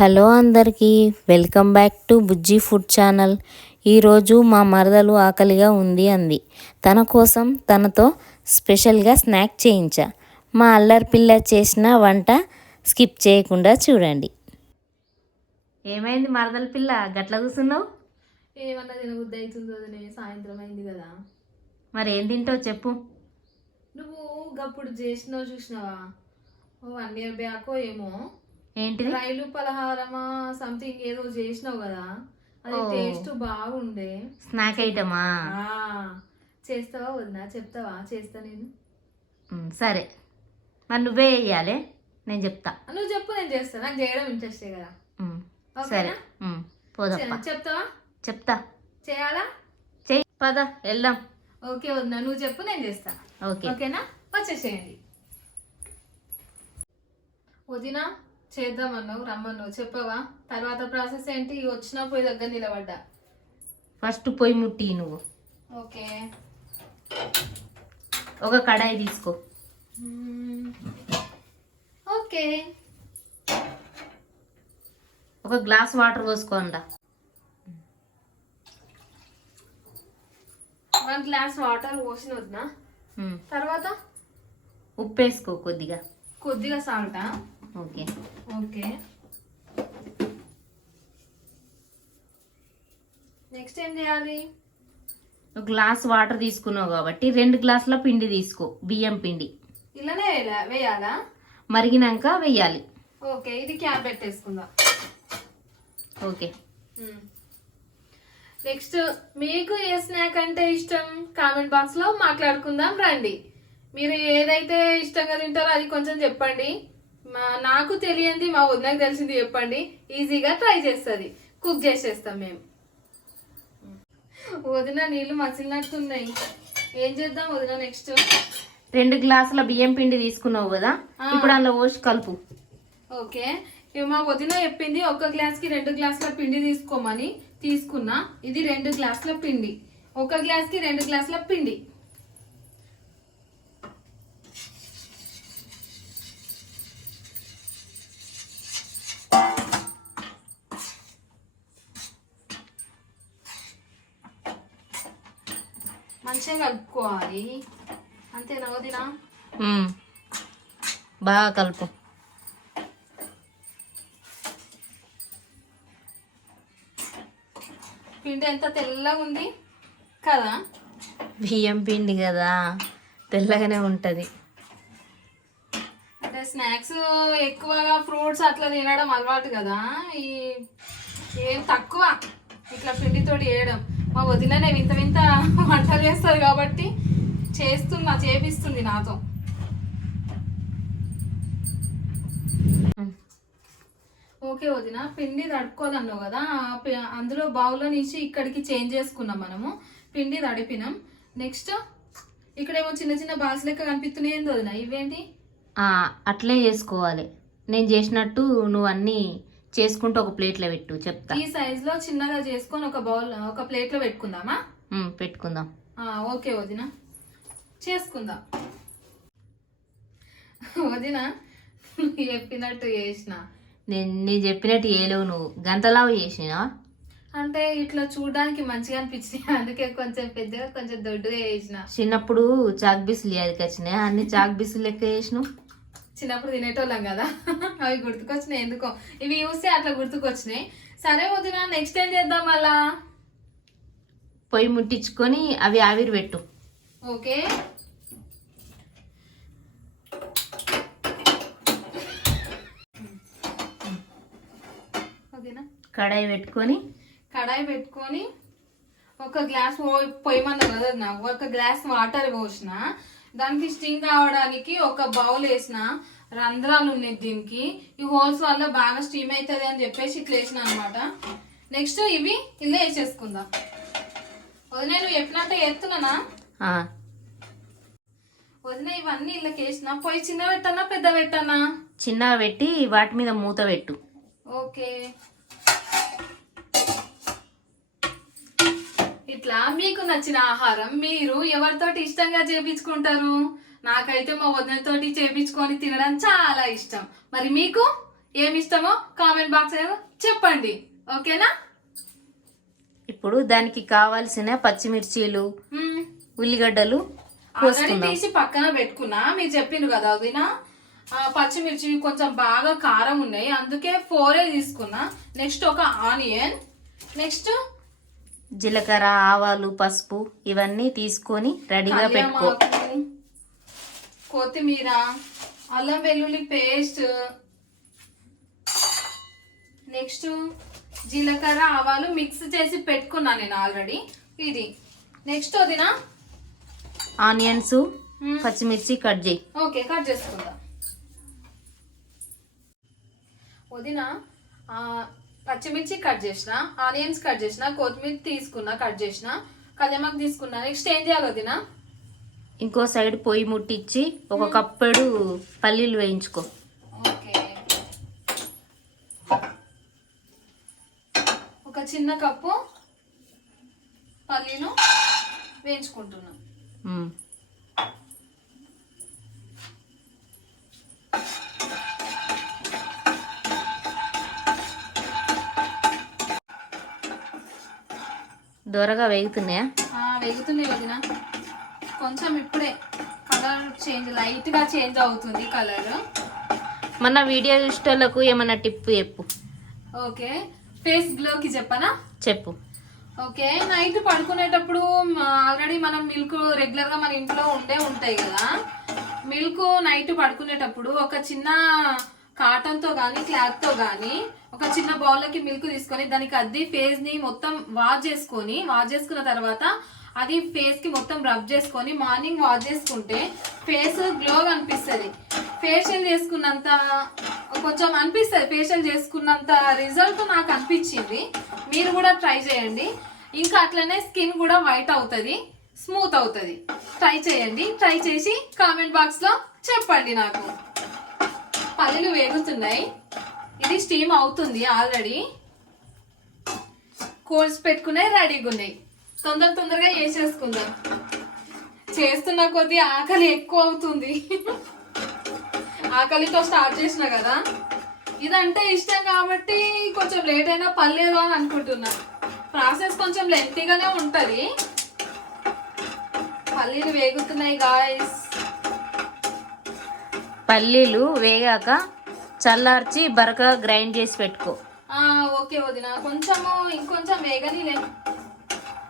Hello అందరికీ welcome back to Bujji food channel. ఈరోజు మా మరదలు ఆకలిగా ఉంది అంది. తన కోసం తనతో స్పెషల్గా స్నాక్ చేయించా. మా అల్లరి పిల్ల చేసిన వంట స్కిప్ చేయకుండా చూడండి. ఏమైంది మరదల పిల్ల? గట్ల కూర్చున్నావు ఏమన్నా తినబుద్ధి అవుతుందో సాయంత్రం అయింది కదా. మరి ఏం తింటావు చెప్పు. నువ్వు గప్పుడు చేసినావు చూసినావా? వన్ ఇయర్ బ్యాక్ ఏమో. ఏంటిది? రైలు పలహారమా సంథింగ్ ఏదో చేసినావు కదా అది. టేస్ట్ బాగుండే. స్నాక్ ఐటమా? చేస్తావా వదినా? చెప్తావా? చేస్తా నేను. సరే. మరి నువ్వే వేయాలి నేను చెప్తా. నువ్వు చెప్పు నేను చేస్తా. నాకు చేయడం ఇంట్రెస్టే కదా? సరే. చె- చెప్తావా? చెప్తా. చేయాలా? చెయ్యి పద వెళ్దాం. ఓకే వదినా నువ్వు చెప్పు నేను చేస్తా. ఓకే. ఓకేనా? వచ్చేసేయండి. వదినా? చేద్దామన్నావు రమ్మన్నావు. చెప్పవా? తర్వాత ప్రాసెస్ ఏంటి? వచ్చిన పోయి దగ్గర నిలబడ్డా? ఫస్ట్ పొయ్యి ముట్టి నువ్వు. ఓకే. ఒక కడాయి తీసుకో. ఓకే. ఒక గ్లాస్ వాటర్ పోసుకోండా. వన్ గ్లాస్ వాటర్ పోసిన ఉమ్, తర్వాత? ఉప్పు వేసుకో కొద్దిగా. కొద్దిగా సాల్టా? ఓకే. ఓకే. నెక్స్ట్ ఏం చేయాలి? ఒక గ్లాస్ వాటర్ తీసుకున్నావు కాబట్టి రెండు గ్లాసుల పిండి తీసుకో బియ్యం పిండి. ఇలానే వేయాలా వేయాలా? మరిగినాక వెయ్యాలి ఓకే ఇది క్యాప్ పెట్టేసుకుందాం. ఓకే. నెక్స్ట్ మీకు ఏ స్నాక్ అంటే ఇష్టం? కామెంట్ బాక్స్లో మాట్లాడుకుందాం రండి. మీరు ఏదైతే ఇష్టంగా తింటారో అది కొంచెం చెప్పండి. మా నాకు తెలియంది మా వదినకు తెలిసింది చెప్పండి. ఈజీగా ట్రై చేస్తుంది. కుక్ చేసేస్తాం మేము. వదిన నీళ్ళు మసిలినట్టున్నాయి. ఏం చేద్దాం వదిన నెక్స్ట్ రెండు గ్లాసుల బియ్యం పిండి తీసుకున్నావు కదా. ఇప్పుడు అందులో పోసి కలుపు. ఓకే. మా వదిన చెప్పింది ఒక గ్లాస్కి రెండు గ్లాసుల పిండి తీసుకోమని తీసుకున్నా. ఇది రెండు గ్లాసుల పిండి. ఒక గ్లాస్కి రెండు గ్లాసుల పిండి. మంచిగా కలుపుకోవాలి అంతేనా వదినా? ఉమ్, బాగా కలుపు. పిండి ఎంత తెల్లగా ఉంది కదా? బియ్యం పిండి కదా తెల్లగానే ఉంటుంది. అంటే స్నాక్స్ ఎక్కువగా ఫ్రూట్స్ అట్లా తినడం అలవాటు కదా ఈ ఏం తక్కువ ఇట్లా పిండితోటి చేయడం మా వదిననే వింత వింత వంటలు చేస్తుంది కాబట్టి చేస్తున్నా చేపిస్తుంది నాతో. ఓకే వదిన పిండి తడుకోదన్నావు కదా అందులో బౌల్లో నుంచి ఇక్కడికి చేంజ్ చేసుకున్నాం మనము. పిండి తడిపినాం. నెక్స్ట్ ఇక్కడేమో చిన్న చిన్న బాల్స్ లెక్క కనిపిస్తున్నాయి ఏంది వదిన ఇవేంటి? అట్లే చేసుకోవాలి. నేను చేసినట్టు నువ్వు అన్నీ చేసుకుంటూ ఒక ప్లేట్లో పెట్టు చెప్తా. ఈ సైజ్లో చిన్నగా చేసుకొని ఒక బౌల్ ఒక ప్లేట్లో పెట్టుకుందామా? ఉమ్, పెట్టుకుందాం. ఓకే వదిన. చేసుకుందాం. వదిన చెప్పినట్టు చేసిన. నేను నేను చెప్పినట్టు ఏలేవు నువ్వు. గంతలావు చేసినా అంటే ఇట్లా చూడడానికి మంచిగా అనిపించింది. అందుకే కొంచెం పెద్దగా కొంచెం దొడ్డుగా చేసిన. చిన్నప్పుడు చాక్ బిస్సులు యాదికి వచ్చినాయి అన్ని చాక్ బిస్సులు లెక్క చేసినావు? చిన్నప్పుడు తినేటోళ్ళం కదా. అవి గుర్తుకొచ్చినాయి ఎందుకో. ఇవి చూస్తే అట్లా గుర్తుకొచ్చినాయి. సరే వదిన నెక్స్ట్ ఏం చేద్దాం మళ్ళా? పొయ్యి ముట్టించుకొని అవి ఆవిరి పెట్టు. ఓకే. ఓకేనా కడాయి పెట్టుకొని. కడాయి పెట్టుకొని ఒక గ్లాస్ పో- పొయ్యమన్నా కదా నాకు ఒక గ్లాస్ వాటర్ పోసిన. దానికి స్టింగ్ కావడానికి ఒక బౌల్ వేసిన. రంధ్రాలు ఉన్నాయి దీనికి. ఈ హోల్స్ వల్ల బాగా స్టీమ్ అవుతుంది అని చెప్పేసి ఇట్లా వేసిన అనమాట నెక్స్ట్ ఇవి ఇలా వేసేసుకుందాం. వదిన నువ్వు చెప్పినట్టు ఎత్తున్నానా ఆ, వదిన ఇవన్నీ ఇళ్ళకి వేసిన? పొయ్యి చిన్న పెట్టన్నా పెద్ద పెట్టన్నా చిన్నగా పెట్టి వాటి మీద మూత పెట్టు. ఓకే. ఇట్లా మీకు నచ్చిన ఆహారం మీరు ఎవరితోటి ఇష్టంగా చేపించుకుంటారు? నాకైతే మా వదినతోటి చేపించుకొని తినడం చాలా ఇష్టం. మరి మీకు ఏమి ఇష్టమో కామెంట్ బాక్స్ చెప్పండి. ఓకేనా? ఇప్పుడు దానికి కావాల్సిన పచ్చిమిర్చీలు. ఉల్లిగడ్డలు తీసి పక్కన పెట్టుకున్నా. మీరు చెప్పిండ్రు కదా వదిన. పచ్చిమిర్చి కొంచెం బాగా కారం ఉన్నాయి. అందుకే ఫోరే తీసుకున్నా. నెక్స్ట్ ఒక ఆనియన్. నెక్స్ట్ జీలకర్ర ఆవాలు పసుపు ఇవన్నీ తీసుకొని రెడీగా పెట్టుకో. కొత్తిమీర అల్లం వెల్లుల్లి పేస్ట్. నెక్స్ట్ జీలకర్ర ఆవాలు మిక్స్ చేసి పెట్టుకున్నా నేను ఆల్రెడీ. ఇది. నెక్స్ట్ వదిన? ఆనియన్స్. పచ్చిమిర్చి కట్ చేయి. ఓకే కట్ చేసుకుందాం. వదిన పచ్చిమిర్చి కట్ చేసిన ఆనియన్స్ కట్ చేసిన కొత్తిమీర తీసుకున్నా కట్ చేసిన కళ్యామాకు తీసుకున్నా నెక్స్ట్ ఏం చేయాలి వదిన? ఇంకో సైడ్ పొయ్యి ముట్టించి ఒక కప్పెడు పల్లీలు వేయించుకో. ఒక చిన్న కప్పు పల్లీలు వేయించుకుంటున్నాం. దొరగా వేగుతున్నాయా? వేగుతున్నాయి వదిన. కొంచెం ఇప్పుడే కలర్ చేంజ్ లైట్గా చేంజ్ అవుతుంది కలర్. మన వీడియో ఇష్టోళ్ళకు ఏమన్నా టిప్ చెప్పు. ఓకే ఫేస్ గ్లోకి చెప్పనా? చెప్పు. ఓకే నైట్ పడుకునేటప్పుడు ఆల్రెడీ మనం మిల్క్ రెగ్యులర్గా మన ఇంట్లో ఉండే ఉంటాయి కదా. మిల్క్ నైట్ పడుకునేటప్పుడు ఒక చిన్న కాటన్తో గానీ క్లాత్తో గానీ ఒక చిన్న బౌల్లోకి మిల్క్ తీసుకొని దానికి అద్ది ఫేస్ని మొత్తం వాష్ చేసుకొని వాష్ చేసుకున్న తర్వాత అది ఫేస్కి మొత్తం రబ్ చేసుకొని మార్నింగ్ వాష్ చేసుకుంటే ఫేస్ గ్లో అనిపిస్తుంది ఫేషియల్ చేసుకున్నంత కొంచెం అనిపిస్తుంది. ఫేషియల్ చేసుకున్నంత రిజల్ట్ నాకు అనిపించింది. మీరు కూడా ట్రై చేయండి. ఇంకా అట్లనే స్కిన్ కూడా వైట్ అవుతుంది స్మూత్ అవుతుంది. ట్రై చేయండి. ట్రై చేసి కామెంట్ బాక్స్లో చెప్పండి నాకు. పల్లెలు వేగుతున్నాయి. ఇది స్టీమ్ అవుతుంది ఆల్రెడీ కోల్స్ పెట్టుకునే రెడీగా ఉన్నాయి తొందర తొందరగా చేసేసుకుందాం. చేస్తున్న కొద్దీ ఆకలి ఎక్కువ అవుతుంది. ఆకలితో స్టార్ట్ చేసిన కదా. ఇదంటే ఇష్టం కాబట్టి కొంచెం లేట్ అయినా పర్లేదు అని అనుకుంటున్నా. ప్రాసెస్ కొంచెం లెంతీగానే ఉంటది. పల్లీలు వేగుతున్నాయి గాయస్ పల్లీలు వేగాక చల్లార్చి బరక గ్రైండ్ చేసి పెట్టుకో. ఓకే వదిన. కొంచెము ఇంకొంచెం వేగనిలే.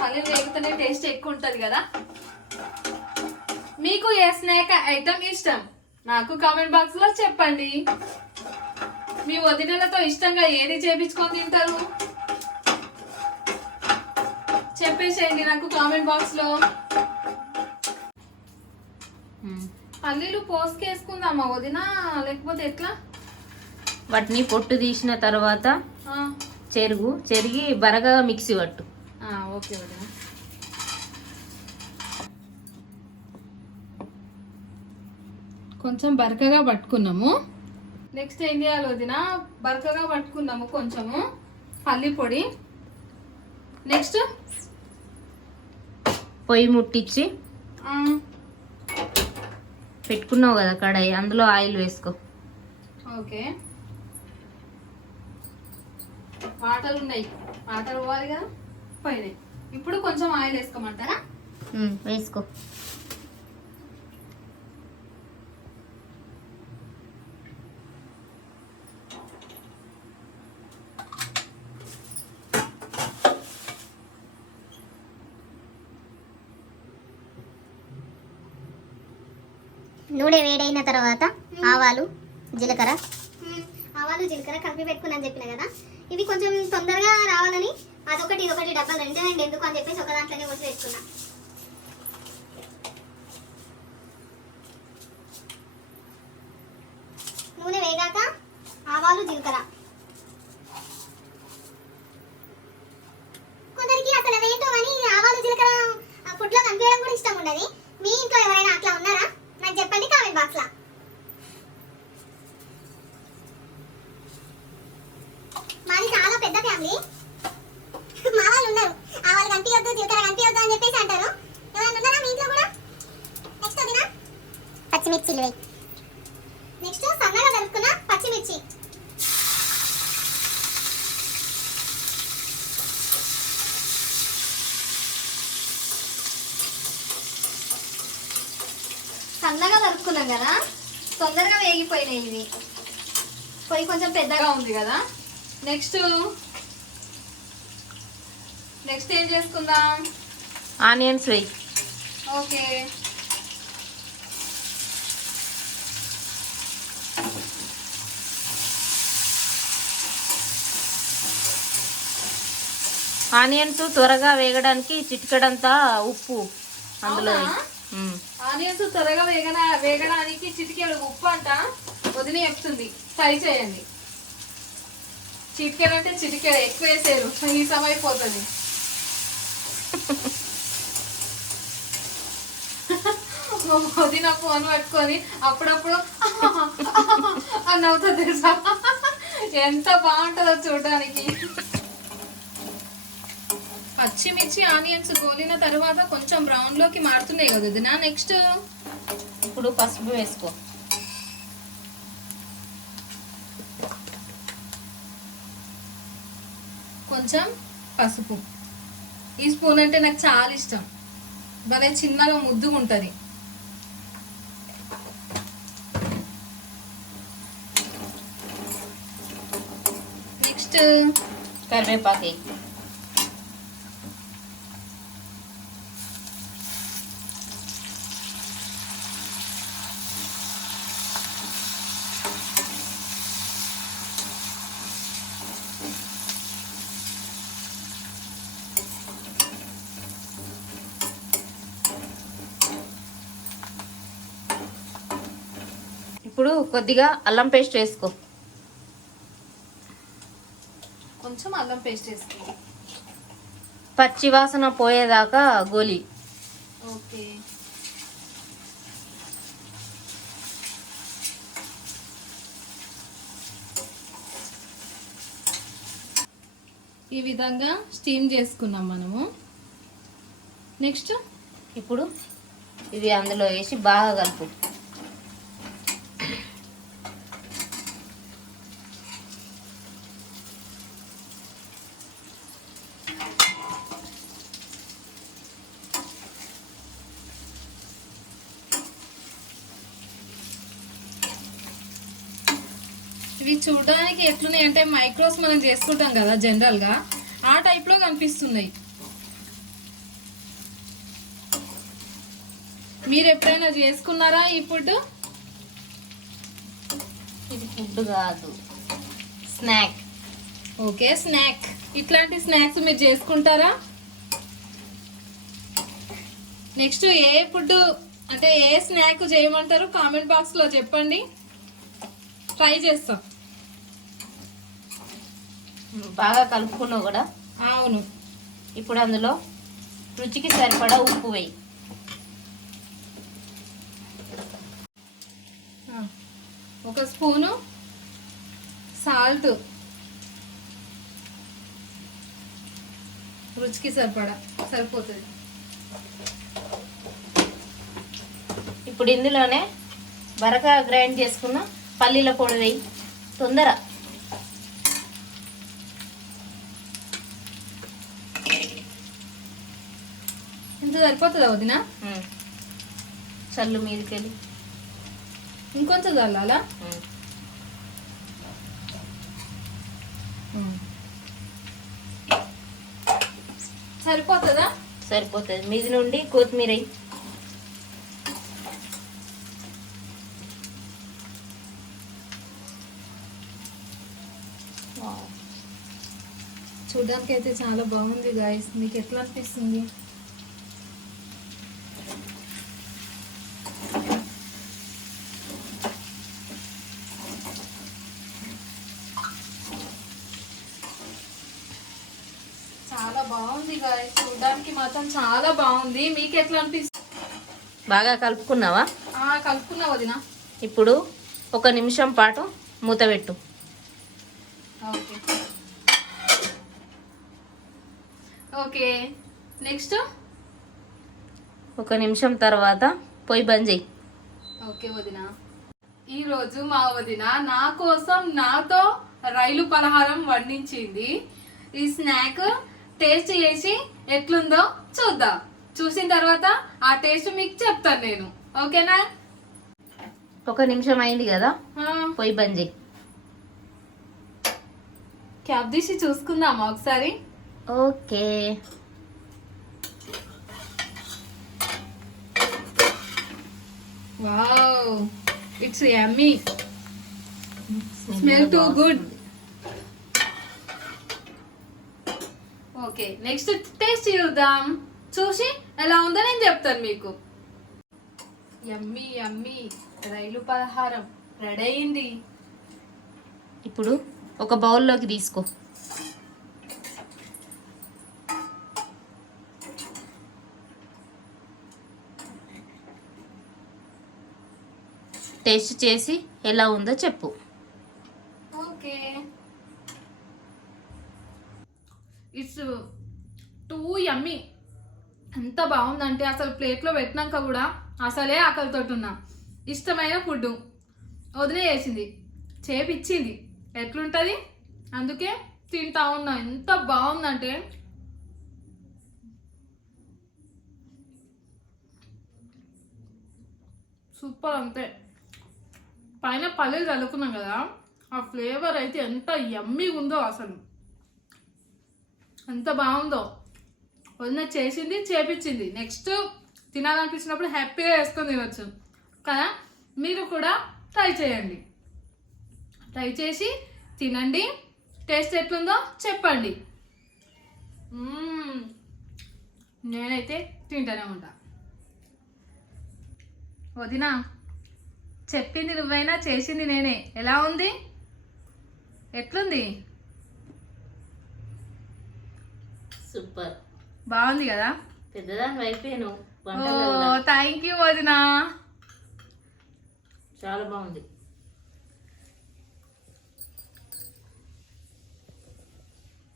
పల్లీలు వేగుతూనే టేస్ట్ ఎక్కువ ఉంటది కదా. మీకు ఏ స్నాక్ ఐటమ్ ఇష్టం? నాకు కామెంట్ బాక్స్లో చెప్పండి. మీ వదినలతో ఇష్టంగా ఏది చేపించుకొని తింటారు? చెప్పేసేయండి నాకు కామెంట్ బాక్స్లో. పల్లీలు పోసుకేసుకుందామా వదిన? లేకపోతే ఎట్లా? వాటిని పొట్టు తీసిన తర్వాత చెరుగు చెరిగి బరగా మిక్సీ పట్టు. ఓకే వదిన కొంచెం బరకగా పట్టుకున్నాము. నెక్స్ట్ ఏం చేయాలి వదిన? బరకగా పట్టుకున్నాము కొంచెము. పల్లి పొడి. నెక్స్ట్? పొయ్యి ముట్టించి పెట్టుకున్నావు కదా కడాయి అందులో ఆయిల్ వేసుకో. ఓకే. వాటర్ ఉన్నాయి. వాటర్ పోవాలి కదా? పోయినాయి. ఇప్పుడు కొంచెం ఆయిల్ వేసుకోమంటారా? వేసుకో. నూనె వేడైన తర్వాత ఆవాలు జీలకర్ర. ఆవాలు జీలకర్ర కలిపి పెట్టుకున్నాను చెప్పిన కదా. ఇవి కొంచెం తొందరగా రావాలని అదొకటి ఇదొకటి డబ్బాలు రెండు రెండు ఎందుకు అని చెప్పేసి ఒక దాంట్లోనే పోసి పెట్టుకున్నా నూనె వేగాక ఆవాలు జీలకర్ర. నెక్స్ట్ సన్నగా నరుకున్న పచ్చిమిర్చి. సన్నగా నరుక్కున్నాం కదా తొందరగా వేగిపోయినాయి ఇవి. పొయ్యి కొంచెం పెద్దగా ఉంది కదా. నెక్స్ట్ నెక్స్ట్ ఏం చేసుకుందాం? Onions fry. ఓకే. ఆనియన్స్ త్వరగా వేగడానికి చిటికడంతా ఉప్పు అందులో. ఆనియన్స్ త్వరగా వేగన వేగడానికి చిటికెడు ఉప్పు అంట. వదిన చెప్తుంది. ట్రై చేయండి. చిటికెడు అంటే చిటికెడు ఎక్కువ వేసేరు ఈ అయిపోతుంది. వదిన ఫోన్ పట్టుకొని అప్పుడప్పుడు అని అవుతుంది తెలుసా? ఎంత బాగుంటుందో చూడడానికి. పచ్చిమిర్చి ఆనియన్స్ గోలిన తర్వాత కొంచెం బ్రౌన్లోకి మారుతున్నాయి కదా వదిన నెక్స్ట్ ఇప్పుడు పసుపు వేసుకో. కొంచెం పసుపు. ఈ స్పూన్ అంటే నాకు చాలా ఇష్టం. భలే చిన్నగా ముద్దుగా ఉంటుంది నెక్స్ట్ కరివేపాకు. కొద్దిగా అల్లం పేస్ట్ వేసుకో. కొంచెం అల్లం పేస్ట్ వేసుకో. పచ్చి వాసన పోయేదాకా గోలి. ఓకే. ఈ విధంగా స్టీమ్ చేసుకున్నాం మనము. నెక్స్ట్? ఇప్పుడు ఇవి అందులో వేసి బాగా కలుపు. ఇవి చూడడానికి ఎట్లున్నాయి అంటే మైక్రోస్ మనం చేసుకుంటాం కదా జనరల్గా. ఆ టైప్లో కనిపిస్తున్నాయి. మీరు ఎప్పుడైనా చేసుకున్నారా ఈ ఫుడ్? ఇది ఫుడ్ కాదు. స్నాక్. Okay snack. ఇట్లాంటి స్నాక్స్ మీరు చేసుకుంటారా? నెక్స్ట్ ఏ ఫుడ్ అంటే ఏ స్నాక్ చేయమంటారు కామెంట్ బాక్స్లో చెప్పండి. ట్రై చేస్తాం. బాగా కలుపుకున్నావు కూడా అవును. ఇప్పుడు అందులో రుచికి సరిపడా ఉప్పు వేయి. ఒక స్పూను సాల్ట్. రుచికి సరిపడా సరిపోతుంది. ఇప్పుడు ఇందులోనే బరగా గ్రైండ్ చేసుకున్న పల్లీల పొడి వేయి. తొందర. ఇంత సరిపోతుందా వదిన. చల్లు మీదకి వెళ్ళి ఇంకొంచెం చల్లాలా. సరిపోతుందా? సరిపోతుంది. మీది నుండి కొత్తిమీర. చూడడానికి అయితే చాలా బాగుంది గాయస్ మీకు ఎట్లా అనిపిస్తుంది చాలా బాగుంది గాయస్ చూడడానికి మాత్రం చాలా బాగుంది. మీకు ఎట్లా అనిపిస్తుంది? బాగా కలుపుకున్నావా? ఆ, కలుపుకున్నా వదిన. ఇప్పుడు ఒక నిమిషం పాటు మూత పెట్టు. ఓకే. ఓకే. నెక్స్ట్? ఒక నిమిషం తర్వాత పొయ్యి బంద్ చేయి. ఓకే వదిన. ఈరోజు మా వదిన నా కోసం నాతో రైలు పలహారం వండించింది. ఈ స్నాక్ టేస్ట్ చేసి ఎట్లుందో చూద్దాం. చూసిన తర్వాత ఆ టేస్ట్ మీకు చెప్తాను నేను. ఓకేనా? ఒక నిమిషం అయింది కదా? పొయ్యి బంద్ చేయి. క్యాబ్ తీసి చూసుకుందామా ఒకసారి? Okay. Wow. It's yummy. Smell too good. Okay next taste చూద్దాం. చూసి ఎలా ఉందో నేను చెప్తాను మీకు. యమ్మీ యమ్మీ రైలు పలహారం రెడీ అయింది. ఇప్పుడు ఒక బౌల్లోకి తీసుకో. టేస్ట్ చేసి ఎలా ఉందో చెప్పు. ఓకే. It's too yummy. ఎంత బాగుందంటే అసలు ప్లేట్లో పెట్టినాక కూడా అసలే ఆకలితో ఉన్నా ఇష్టమైన ఫుడ్ వదిలే వేసింది. చేపిచ్చింది. ఎట్లుంటుంది? అందుకే తింటా ఉన్నా. ఎంత బాగుందంటే. సూపర్ అంతే. పైన పల్లెలు చల్లుకున్నాం కదా ఆ ఫ్లేవర్ అయితే ఎంత యమ్మీగా ఉందో అసలు. ఎంత బాగుందో. వదిన చేసింది చేపించింది. నెక్స్ట్ తినాలనిపించినప్పుడు హ్యాపీగా వేసుకొని తినవచ్చు కదా? మీరు కూడా ట్రై చేయండి. ట్రై చేసి తినండి. టేస్ట్ ఎట్లుందో చెప్పండి. నేనైతే తింటానే ఉంటా. వదినా చెప్పింది నువ్వైనా చేసింది నేనే. ఎలా ఉంది? ఎట్లుంది? సూపర్. బాగుంది కదా? పెద్దదాని అయిపోయాను. ఓ థ్యాంక్ యూ వదినా. చాలా బాగుంది.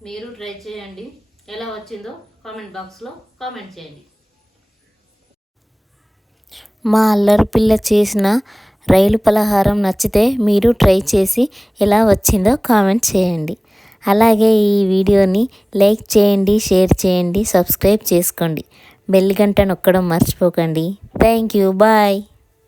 మీరు ట్రై చేయండి. ఎలా వచ్చిందో కామెంట్ బాక్స్లో కామెంట్ చేయండి. మా అల్లరి పిల్ల చేసిన రైలు పలహారం నచ్చితే మీరు ట్రై చేసి ఎలా వచ్చిందో కామెంట్ చేయండి. అలాగే ఈ వీడియోని లైక్ చేయండి షేర్ చేయండి సబ్స్క్రైబ్ చేసుకోండి. బెల్ గంట నొక్కడం మర్చిపోకండి. Thank you. బాయ్.